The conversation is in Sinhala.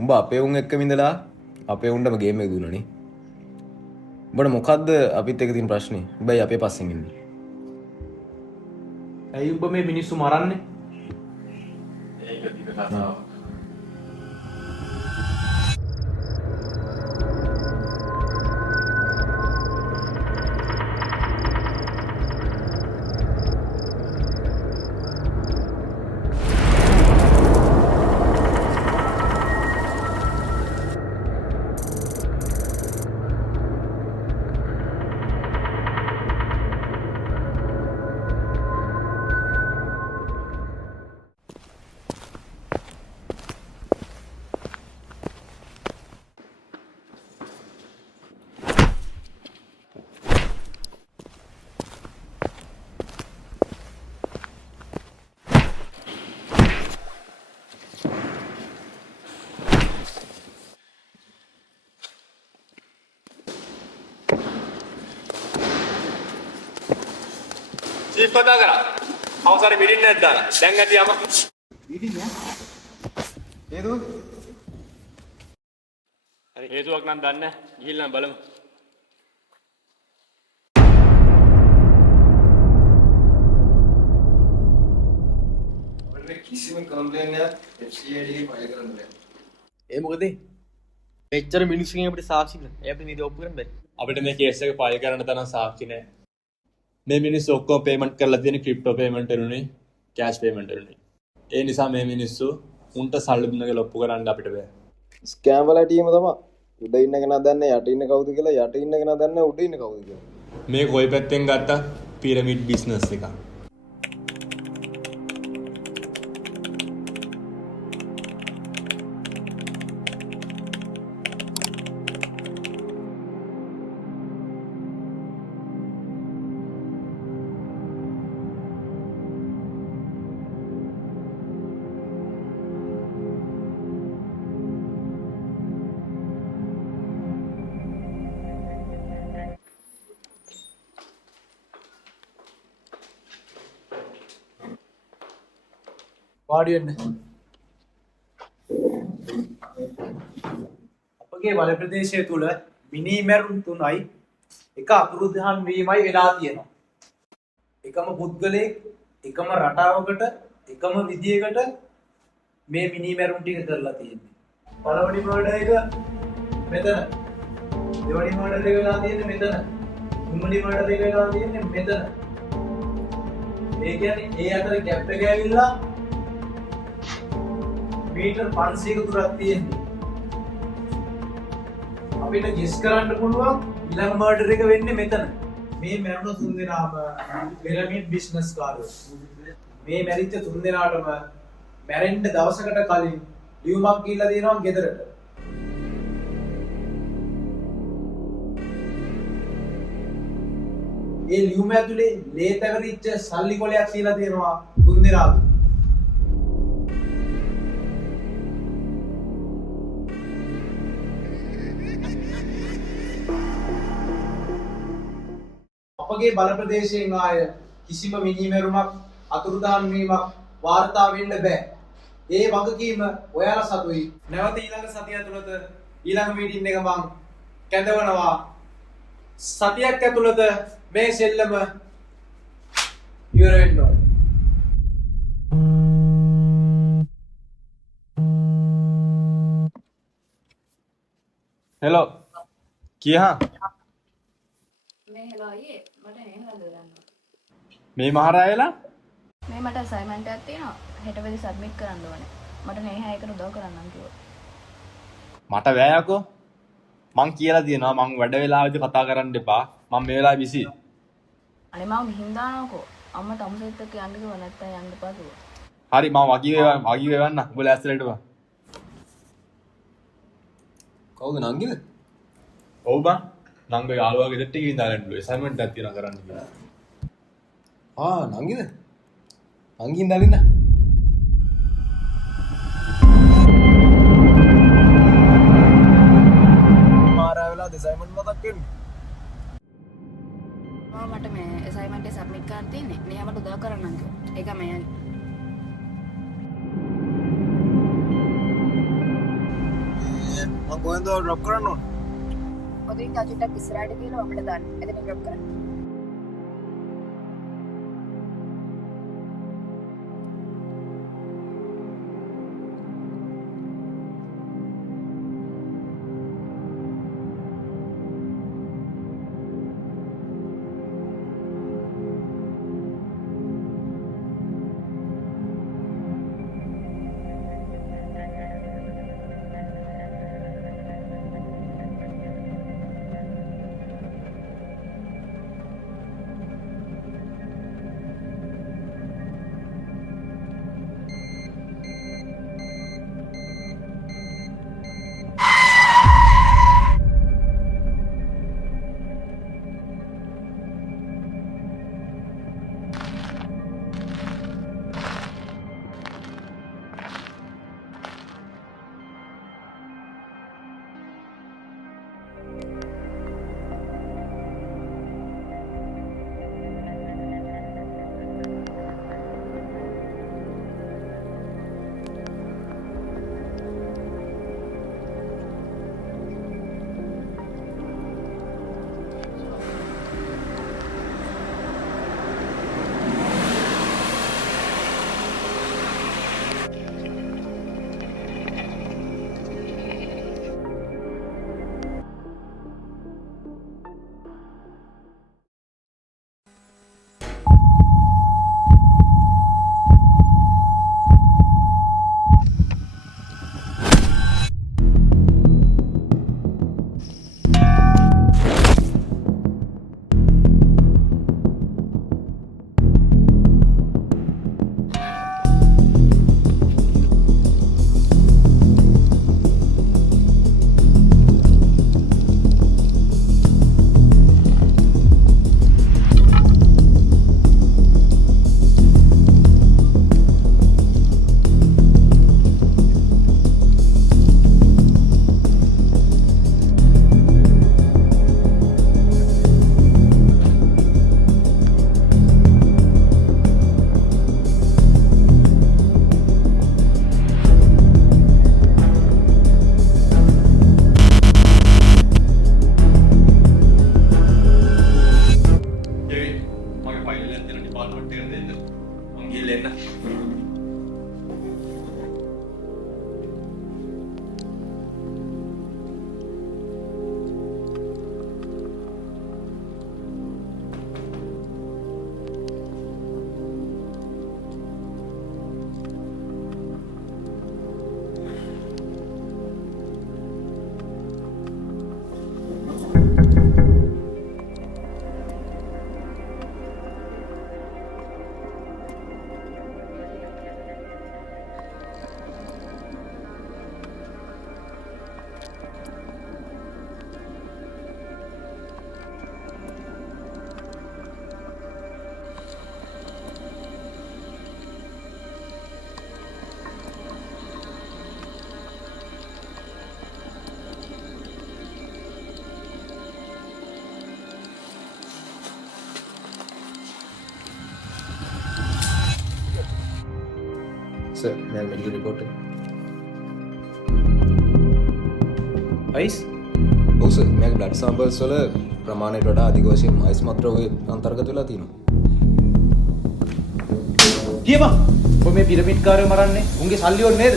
උඹ අපේ උන් එක්කම ඉඳලා අපේ උන්ටම ගේම් එක දුන්නනේ. උඹට මොකද්ද අපිත් එක්ක තියෙන ප්‍රශ්නේ? උඹයි අපේ පස්සෙන් ඉන්නේ. ඇයි උඹ මේ මිනිස්සු මරන්නේ? ඒක දිග කතාවක්. චීෆ් කතා කරා. අවසානයේ මීටින් එකක් දාලා. දැන් ඇති යම. මීටින් එක? හේතුව? හරි හේතුවක් නම් දන්නේ නැහැ. ගිහිල්ලා බලමු. අපිට කිසිම කම්ප්ලේන් එකක් FCID එකේ ෆයිල් කරන්න බෑ. ඒ මොකද? මෙච්චර මිනිස්සුන් අපිට සාක්ෂි නැහැ. ඒ අපිට නේද ඔප්පු කරන්න බැරි. අපිට මේ කේස් එක ෆයිල් කරන්න තරම් සාක්ෂි නැහැ. මේ මිනිස්සු ඔක්කොම පේමන්ට් කරලා තියෙන ක්‍රිප්ටෝ පේමන්ට් වලුනේ, කෑෂ් පේමන්ට් වලුනේ. ඒ නිසා මේ මිනිස්සු උන්ට සල්ලි දුන්න කියලා ඔප්පු කරන්න අපිට බෑ. ස්කෑම් වල ටීම තමයි. උඩ ඉන්න කෙනා දන්නේ යට ඉන්න කවුද කියලා, යට ඉන්න කෙනා දන්නේ උඩ ඉන්න කවුද කියලා. මේ කොයි පැත්තෙන් ගත්ත පිරමිඩ් බිස්නස් එකක්. වාඩි වෙන්න. අපගේ වල ප්‍රදේශය තුල මිනිමෙරුන් 3යි එක අතුරුදහන් වීමයි වෙලා තියෙනවා. එකම පුද්ගලයෙක් එකම රටාවකට එකම විදියකට මේ මිනිමෙරුන් ටික කරලා තියෙන්නේ. පළවෙනි මර්ඩර් එක මෙතන. දෙවෙනි මර්ඩර් එක වෙලා තියෙන්නේ මෙතන. තුන්වෙනි මර්ඩර් එක වෙලා තියෙන්නේ මෙතන. ඒ කියන්නේ ඒ අතර ગેප් එක ඇවිල්ලා මීටර් 500ක දුරක් තියෙන්නේ. අපිට ගෙස් කරන්න පුළුවන් ඊළඟ මර්ඩර් එක වෙන්නේ මෙතන. මේ මැරුණ තුන් දෙනාම පිරමිඩ් බිස්නස් කාරයෝ. මේ මැරිච්ච තුන් දෙනාටම මැරෙන්න දවසකට කලින් ලියුමක් ගිහිල්ලා දෙනවා ගෙදරට. ඒ ලියුම ඇතුලේ ලේ තැවරිච්ච සල්ලි කොලයක් කියලා දෙනවා තුන් දෙනාට. අපගේ බල ප්‍රදේශයෙන් ආය කිසිම මිනිමෙරුමක් අතුරුදහන් වීමක් වාර්තා වෙන්න බෑ. ඒ වගකීම ඔයාලා සතුයි. නැවත ඊළඟ සතිය ඇතුළත ඊළඟ මීටින් එක මම කැඳවනවා. සතියක් ඇතුළත මේ සෙල්ලම ඉවර වෙන්න ඕන. හෙලෝ. කීහා? මේ හෙලෝ අයියේ මට එහෙලද ගන්න. මේ මහරයා වෙලා මේ මට අසයින්මන්ට් එකක් තියෙනවා. හෙට වෙලි සබ්මිට් කරන්න ඕනේ. මට නේහා ඒකට උදව් කරන්නම් කිව්වා. මට වැයකෝ. මං කියලා තියෙනවා මං වැඩ වෙලාවෙදි කතා කරන්න එපා. මං මේ වෙලාවේ බිසි. අනේ මම ගිහින් දානවකෝ. අම්මා තමුසෙත් එක්ක යන්න කිව්වා නැත්තම් යන්න එපා කිව්වා. හරි මං වගී වේවන්න. උඹ ලෑස්තිලා හිටපන්. කවුද නංගිද? ඔව් බං. නංගගේ යාළුවා ගෙදරට ගිහින් දාලා ඉන්නලු. අසයින්මන්ට් එකක් තියෙනවා කරන්න කියලා. නංගිද? නංගින් දාලින්න. මාරා වෙලා අසයින්මන්ට් මතක් වෙන්නේ. මට මේ අසයින්මන්ට් එක සබ්මිට් කරන්න තියෙන්නේ. නේහා මට උදව් කරන්නම් කිව්වා. ඒක මම යන්නේ. මම කොහෙන්ද ඩ්‍රොප් කරන්න ඕන? ඔතනින් තව චුට්ටක් ඉස්සරහට ගිහලා අපිට දාන්න. එතනින් ඩ්‍රොප් කරන්න. Sir, may I medical report? Ice ඔව් සර්, මගේ බ්ලඩ් සැම්පල්ස් වල ප්‍රමාණයට වඩා අධික වශයෙන් අයිස් මාත්‍රාව අන්තර්ගත වෙලා තියෙනවා. කියපන් ඔය මේ පිරමිඩ් කාර්යය මරන්නේ උන්ගේ සල්ලි වල නේද?